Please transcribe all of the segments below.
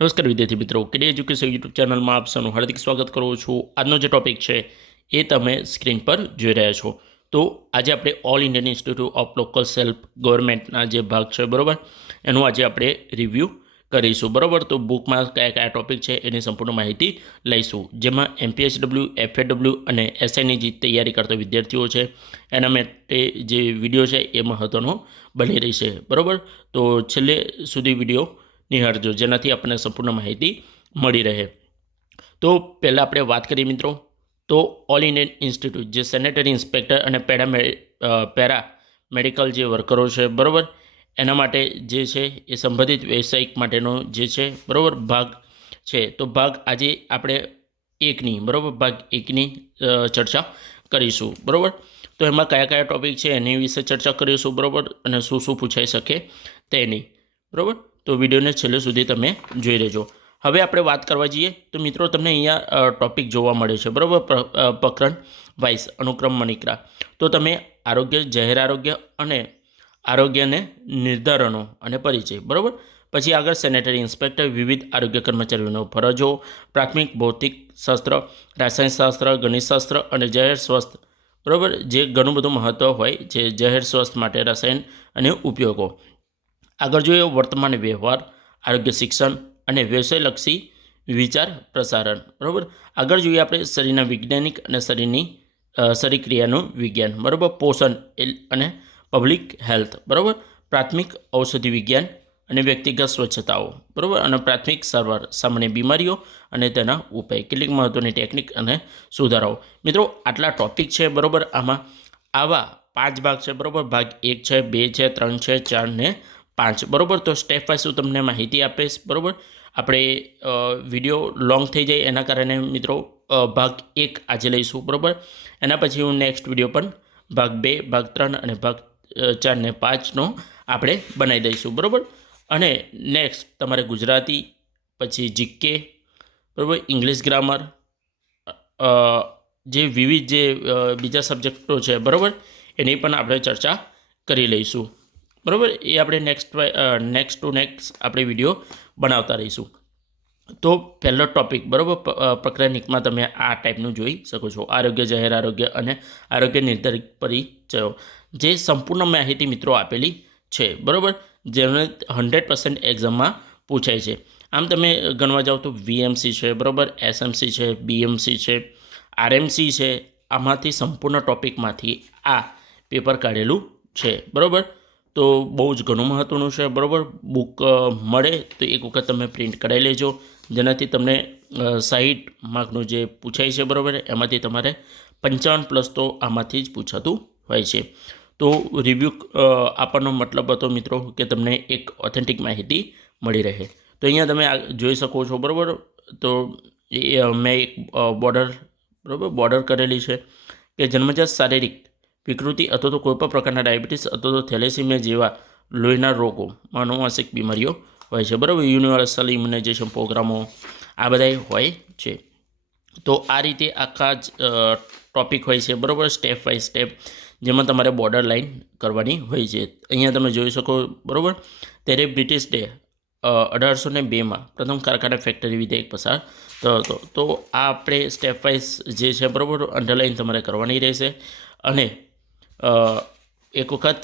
નમસ્કાર વિદ્યાર્થી મિત્રો કેડી એજ્યુકેશન યુટ્યુબ ચેનલમાં આપ સૌનું હાર્દિક સ્વાગત કરું છું. આજનો જે ટોપિક છે, એ તમે સ્ક્રીન પર જોઈ રહ્યા છો. તો આજે આપણે all Indian institute of local self ગવર્મેન્ટના જે ભાગ છે, બરાબર? એનું આજે આપણે રિવ્યૂ કરીશું, બરાબર? તો બુકમાં કયા કયા ટોપિક છે, એની સંપૂર્ણ માહિતી લઈશું. જેમાં એમપીએસડબલ્યુ એફએડબલ્યુ અને એસઆઈની જે તૈયારી કરતા વિદ્યાર્થીઓ છે. એના માટે જે વીડિયો છે, એ મહત્ત્વનો બની રહેશે, બરાબર? તો છેલ્લે સુધી વીડિયો નિહાળજો, જેનાથી આપણને સંપૂર્ણ માહિતી મળી રહે. તો પહેલાં આપણે વાત કરીએ મિત્રો, તો ઓલ ઇન્ડિયન ઇન્સ્ટિટ્યૂટ જે સેનેટરી ઇન્સ્પેક્ટર અને પેરા પેરા મેડિકલ જે વર્કરો છે, બરાબર? એના માટે જે છે એ સંબંધિત વ્યવસાયિક માટેનો જે છે, બરાબર, ભાગ છે. તો ભાગ આજે આપણે એકની, બરાબર, ભાગ એકની ચર્ચા કરીશું, બરાબર? તો એમાં કયા કયા ટૉપિક છે એની વિશે ચર્ચા કરીશું, બરાબર? અને શું શું પૂછાઈ શકે તેની, બરાબર? તો વિડીયોને છેલ્લે સુધી તમે જોઈ રહેજો. હવે આપણે વાત કરવા જઈએ તો મિત્રો તમને અહીંયા ટોપિક જોવા મળે છે. બરાબર? પ્રકરણ વાઇસ, અનુક્રમ મણિકરા. તો તમે આરોગ્ય, જાહેર આરોગ્ય અને આરોગ્યને નિર્ધારણો અને પરિચય, બરાબર? પછી આગળ સેનેટરી ઇન્સ્પેક્ટર વિવિધ આરોગ્ય કર્મચારીઓનો ફરજો, પ્રાથમિક, ભૌતિક શાસ્ત્ર રસાયણશાસ્ત્ર ગણિતશાસ્ત્ર અને જાહેર સ્વસ્થ બરાબર? જે ઘણું બધું મહત્ત્વ હોય છે જાહેર સ્વસ્થ માટે રસાયણ અને ઉપયોગો. આગળ જોઈએ વર્તમાન વ્યવહાર, આરોગ્ય શિક્ષણ અને વ્યવસાયલક્ષી વિચાર પ્રસારણ. બરાબર? આગળ જોઈએ આપણે શરીરના વૈજ્ઞાનિક અને શરીરની શરીરક્રિયાનું વિજ્ઞાન. બરાબર? પોષણ અને પબ્લિક હેલ્થ બરાબર? પ્રાથમિક ઔષધિ વિજ્ઞાન અને વ્યક્તિગત સ્વચ્છતાઓ. બરાબર? અને પ્રાથમિક સારવાર, સામાન્ય બીમારીઓ અને તેના ઉપાય. કેટલીક મહત્ત્વની ટેકનિક અને સુધારાઓ. મિત્રો, આટલા ટોપિક છે, બરાબર? આમાં આવા પાંચ ભાગ છે, બરાબર? ભાગ એક છે, બે છે, ત્રણ છે, ચાર ને પાંચ. બરાબર? તો સ્ટેપ વાઇઝ હું તમને માહિતી આપીશ બરાબર? આપણે વીડિયો લોંગ થઈ જાય એના કારણે મિત્રો ભાગ એક આજે લઈશું. બરાબર? એના પછી હું નેક્સ્ટ વીડિયો પણ ભાગ બે, ભાગ ત્રણ અને ભાગ ચાર ને પાંચનો આપણે બનાવી દઈશું. બરાબર? અને નેક્સ્ટ તમારે ગુજરાતી, પછી જીકે, બરાબર? ઇંગ્લિશ ગ્રામર જે વિવિધ જે બીજા સબ્જેક્ટો છે. બરાબર? એની પણ આપણે ચર્ચા કરી લઈશું. બરાબર? એ આપણે નેક્સ્ટ નેક્સ્ટ ટુ નેક્સ્ટ આપણે વીડિયો બનાવતા રહીશું. તો પહેલો ટોપિક બરાબર? પ- અ, પ્રકરણ એકમાં તમે આ ટાઈપનું જોઈ શકો છો. આરોગ્ય જાહેર આરોગ્ય અને આરોગ્ય નિર્ધારિત પરિચયો. જે સંપૂર્ણ માહિતી મિત્રો આપેલી છે બરાબર? જેમને હંડ્રેડ પર્સન્ટ એક્ઝામમાં પૂછાય છે. આમ તમે ગણવા જાઓ તો વીએમસી છે બરાબર? એસએમસી છે બીએમસી છે આરએમસી છે આમાંથી સંપૂર્ણ ટોપિકમાંથી આ પેપર કાઢેલું છે બરાબર? તો બહુ જ ઘણું મહત્ત્વનું છે, બરાબર? બુક મળે તો એક વખત તમે પ્રિન્ટ કરાવી લેજો. જેનાથી તમને સાહીઠ માર્કનું જે પૂછાય છે, બરાબર? એમાંથી તમારે પંચાવન પ્લસ તો આમાંથી જ પૂછાતું હોય છે. તો રિવ્યૂ આપવાનો મતલબ હતો મિત્રો કે તમને એક ઓથેન્ટિક માહિતી મળી રહે. તો અહીંયા તમે જોઈ શકો છો, બરાબર? તો એ મેં એક બોર્ડર બરાબર? બોર્ડર કરેલી છે કે જન્મજાત શારીરિક વિકૃતિ અથવા તો કોઈપણ પ્રકારના ડાયાબિટીસ અથવા તો થેલેસીમિયા જેવા લોહીના રોગો માનવાસિક બીમારીઓ હોય છે. બરાબર? યુનિવર્સલ ઇમ્યુનાઇઝેશન પ્રોગ્રામો આ બધા હોય છે. તો આ રીતે આખા જ ટોપિક હોય છે. બરાબર? સ્ટેપ બાય સ્ટેપ જેમાં તમારે બોર્ડર લાઇન કરવાની હોય છે. અહીંયા તમે જોઈ શકો, બરાબર? ત્યારે બ્રિટિશ ડે અઢારસો ને બેમાં પ્રથમ કારખાના ફેક્ટરી વિધેયક પસાર થયો હતો. તો આ આપણે સ્ટેપ વાઇઝ જે છે, બરાબર? અંડરલાઇન તમારે કરવાની રહેશે. અને એક વખત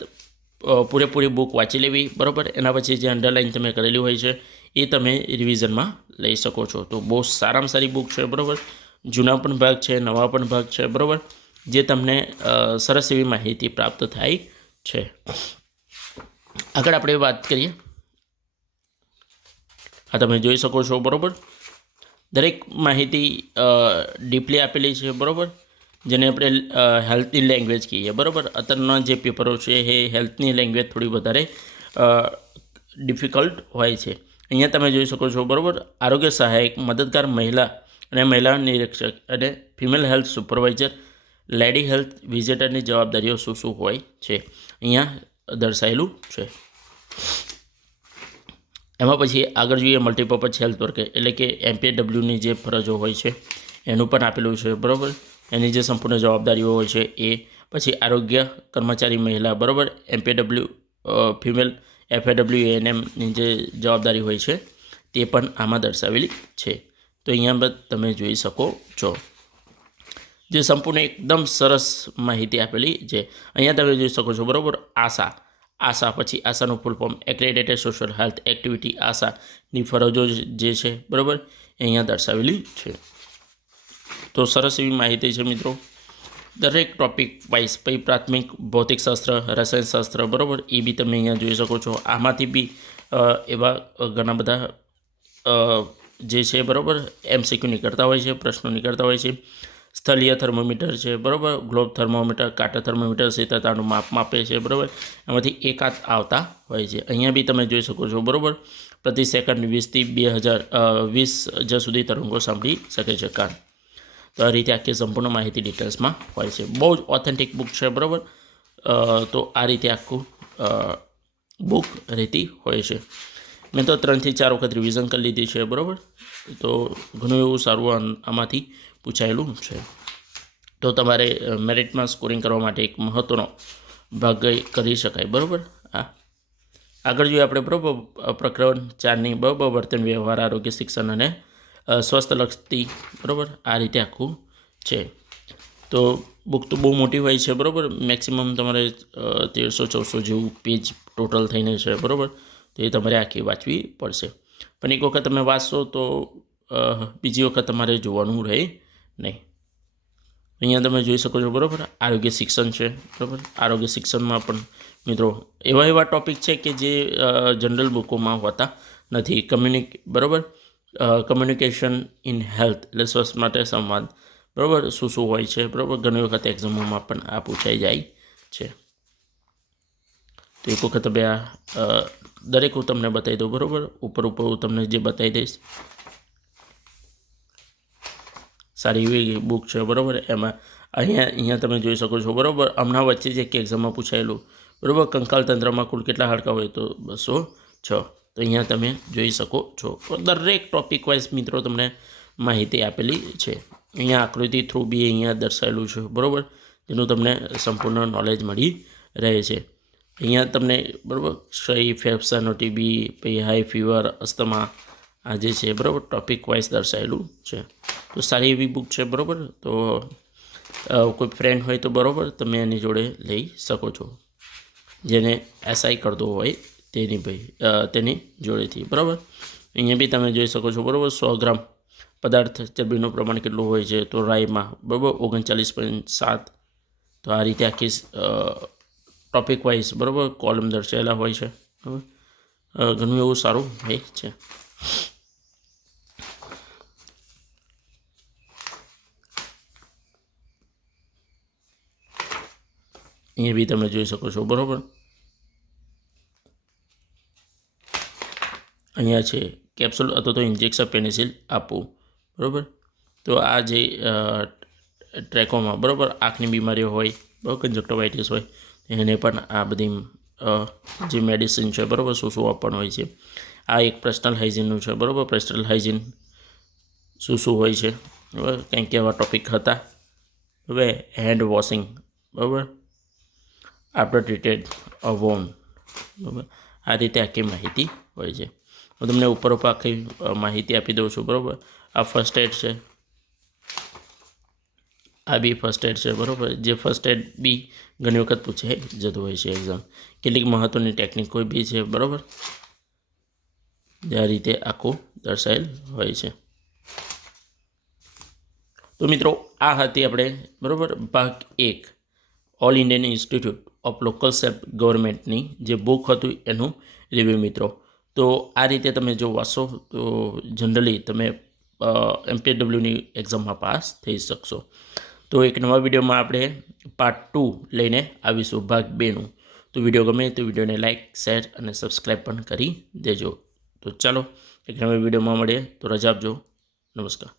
પૂરેપૂરી બુક વાંચી લેવી, બરાબર? એના પછી જે અંડરલાઇન તમે કરેલી હોય છે, એ તમે રિવિઝનમાં લઈ શકો છો. તો બહુ સારામાં સારી બુક છે, બરાબર? જૂના પણ ભાગ છે, નવા પણ ભાગ છે, બરાબર? જે તમને સરસ એવી માહિતી પ્રાપ્ત થાય છે. આગળ આપણે વાત કરીએ. આ તમે જોઈ શકો છો, બરાબર? દરેક માહિતી ડીપલી આપેલી છે, બરાબર? જેને આપણે હેલ્થની લેંગ્વેજ કહીએ. બરાબર? અત્યારના જે પેપરો છે, એ હેલ્થની લેંગ્વેજ થોડી વધારે ડિફિકલ્ટ હોય છે. અહીંયા તમે જોઈ શકો છો, બરાબર? આરોગ્ય સહાયક, મદદગાર મહિલા અને મહિલા નિરીક્ષક અને female health supervisor lady health વિઝિટરની જવાબદારીઓ શું શું હોય છે? અહીંયા દર્શાયેલું છે. એમાં પછી આગળ જોઈએ મલ્ટીપર્પઝ હેલ્થ વર્કર એટલે કે એમપીડબ્લ્યુની જે ફરજો હોય છે, એનું પણ આપેલું છે, બરાબર? એની જે સંપૂર્ણ જવાબદારીઓ હોય છે એ, પછી આરોગ્ય કર્મચારી મહિલા, બરાબર? એમપીડબ્લ્યુ ફિમેલ એફએડબ્લ્યુ એનએમની જે જવાબદારી હોય છે, તે પણ આમાં દર્શાવેલી છે. તો અહીંયા બાદ તમે જોઈ શકો છો. જે સંપૂર્ણ એકદમ સરસ માહિતી આપેલી છે. અહીંયા તમે જોઈ શકો છો, બરાબર? આશા. આશા, પછી આશાનું full form accredited social health activity આશાની ફરજો જે છે, બરાબર? અહીંયા દર્શાવેલી છે. તો સરસ એવી માહિતી છે મિત્રો. દરેક ટોપિક વાઇઝ પછી પ્રાથમિક ભૌતિકશાસ્ત્ર રસાયણશાસ્ત્ર બરાબર? એ બી તમે અહીંયા જોઈ શકો છો. આમાંથી બી એવા ઘણા બધા જે છે, બરાબર? એમસીક્યુ નીકળતા હોય છે, પ્રશ્નો નીકળતા હોય છે. સ્થળીય થર્મોમીટર છે, બરાબર? ગ્લોબ થર્મોમીટર, કાંટા થર્મોમીટર, શીતળતાનું માપ માપે છે, બરાબર? એમાંથી એકાદ આવતા હોય છે. અહીંયા બી તમે જોઈ શકો છો, બરાબર? પ્રતિ સેકન્ડ વીસથી બે હજાર વીસ હજાર સુધી તરંગો સાંભળી શકે છે કાન. તો આ રીતે આખી સંપૂર્ણ માહિતી ડિટેલ્સમાં હોય છે. બહુ જ ઓથેન્ટિક બુક છે, બરાબર? તો આ રીતે આખું બુક રહેતી હોય છે. મેં તો ત્રણથી ચાર વખત રિવિઝન કરી લીધી છે, બરાબર? તો ઘણું એવું સારું આમાંથી પૂછાયેલું છે. તો તમારે મેરિટમાં સ્કોરિંગ કરવા માટે એક મહત્ત્વનો ભાગ કરી શકાય, બરાબર? હા આગળ જોઈએ આપણે, બરાબર? પ્રકરણ ચારની, બરાબર? વર્તન વ્યવહાર, આરોગ્ય, શિક્ષણ અને સ્વસ્થ લક્ષતી બરાબર? આ રીતે આખું છે. તો બુક તો બહુ મોટી હોય છે, બરાબર? મેક્સિમમ તમારે તેરસો, ચૌદસો જેવું પેજ ટોટલ થઈને છે, બરાબર? તો એ તમારે આખી વાંચવી પડશે. પણ એક વખત તમે વાંચશો તો બીજી વખત તમારે જોવાનું રહે નહીં. અહીંયા તમે જોઈ શકો છો, બરાબર? આરોગ્ય શિક્ષણ છે, બરાબર? આરોગ્ય શિક્ષણમાં પણ, મિત્રો, એવા એવા ટોપિક છે કે જે જનરલ બુકોમાં હોતા નથી. કમ્યુનિક બરાબર? કમ્યુનિકેશન ઇન હેલ્થ એટલે સ્વસ્થ માટે સંવાદ. બરાબર? શું શું હોય છે? બરાબર? ઘણી વખત એક્ઝામોમાં પણ આ પૂછાઈ જાય છે. તો એક વખત હવે આ દરેક હું તમને બતાવી દઉં, બરાબર? ઉપર ઉપર હું તમને જે બતાવી દઈશ. સારી એવી બુક છે, બરાબર? એમાં અહીંયા અહીંયા તમે જોઈ શકો છો, બરાબર? હમણાં વચ્ચે જ એક એક્ઝામમાં પૂછાયેલું. બરાબર? કંકાલ તંત્રમાં કુલ કેટલા હાડકા હોય? તો બસો છ. તો અહીંયા તમે જોઈ શકો છો. દરેક ટોપિક વાઇઝ મિત્રો તમને માહિતી આપેલી છે. અહીંયા આકૃતિ થ્રુ બી અહીંયા દર્શાવેલું છે. બરાબર? જેનું તમને સંપૂર્ણ નોલેજ મળી રહે છે. અહીંયા તમને બરાબર? ક્ષય ફેફસાનો ટીબી પછી હાઈ ફીવર, અસ્થમા આ જે છે, બરાબર? ટોપિક વાઇઝ દર્શાવેલું છે. તો સારી એવી બુક છે, બરાબર? તો કોઈ ફ્રેન્ડ હોય તો બરાબર તમે એની જોડે લઈ શકો છો. જેને એસઆઈ કરતો હોય તેની ભાઈ તેની જોડેથી, બરાબર? અહીંયા બી તમે જોઈ શકો છો, બરાબર? સો ગ્રામ પદાર્થ ચરબીનું પ્રમાણ કેટલું હોય છે? તો રાઈમાં, બરાબર? ઓગણચાલીસ પોઈન્ટ સાત. તો આ રીતે આખી ટોપિક વાઇઝ બરાબર? કોલમ દર્શાવેલા હોય છે, બરાબર? ઘણું એવું સારું હોય છે. અહીંયા બી તમે જોઈ શકો છો, બરાબર? અહીંયા છે કેપ્સ્યુલ અથવા તો ઇન્જેક્શન પેનિસિલ આપવું. બરાબર? તો આ જે ટ્રેકોમાં, બરાબર? આંખની બીમારીઓ હોય, બરાબર? કન્જક્ટિવાઇટિસ હોય, એને પણ આ બધી જે મેડિસિન છે, બરાબર? શું શું આપવાનું હોય છે? આ એક પર્સનલ હાઇજીનનું છે, બરાબર? પર્સનલ હાઇજીન શું શું હોય છે? બરાબર? કંઈક એવા ટોપિક હતા. હવે હેન્ડ વોશિંગ બરાબર? આફ્ટર ટ્રીટેડ અ વોન બરાબર? આ રીતે આખી માહિતી હોય છે. હું તમને ઉપર ઉપર આખી માહિતી આપી દઉં છું, બરાબર? આ ફર્સ્ટ એડ છે. આ બી ફર્સ્ટ એડ છે, બરાબર? જે ફર્સ્ટ એડ બી ઘણી વખત પૂછે જતું હોય છે એક્ઝામ કેટલીક મહત્ત્વની ટેકનિકો બી છે, બરાબર? જે આ રીતે આખું દર્શાયેલ હોય છે. તો મિત્રો, આ હતી આપણે, બરાબર? ભાગ એક. All Indian institute of local self ગવર્મેન્ટની જે બુક હતું એનું રિવ્યૂ મિત્રો. તો આ રીતે તમે જો વાંચશો તો જનરલી તમે એમપીડબ્લ્યુની એક્ઝામમાં પાસ થઈ શકશો. તો એક નવા વિડીયોમાં આપણે પાર્ટ ટુ લઈને આવીશું, ભાગ બેનું તો વીડિયો ગમે તો વિડીયોને લાઇક શેર અને સબસ્ક્રાઈબ પણ કરી દેજો. તો ચાલો, એક નવા વિડીયોમાં મળીએ. તો રજા આપજો. નમસ્કાર.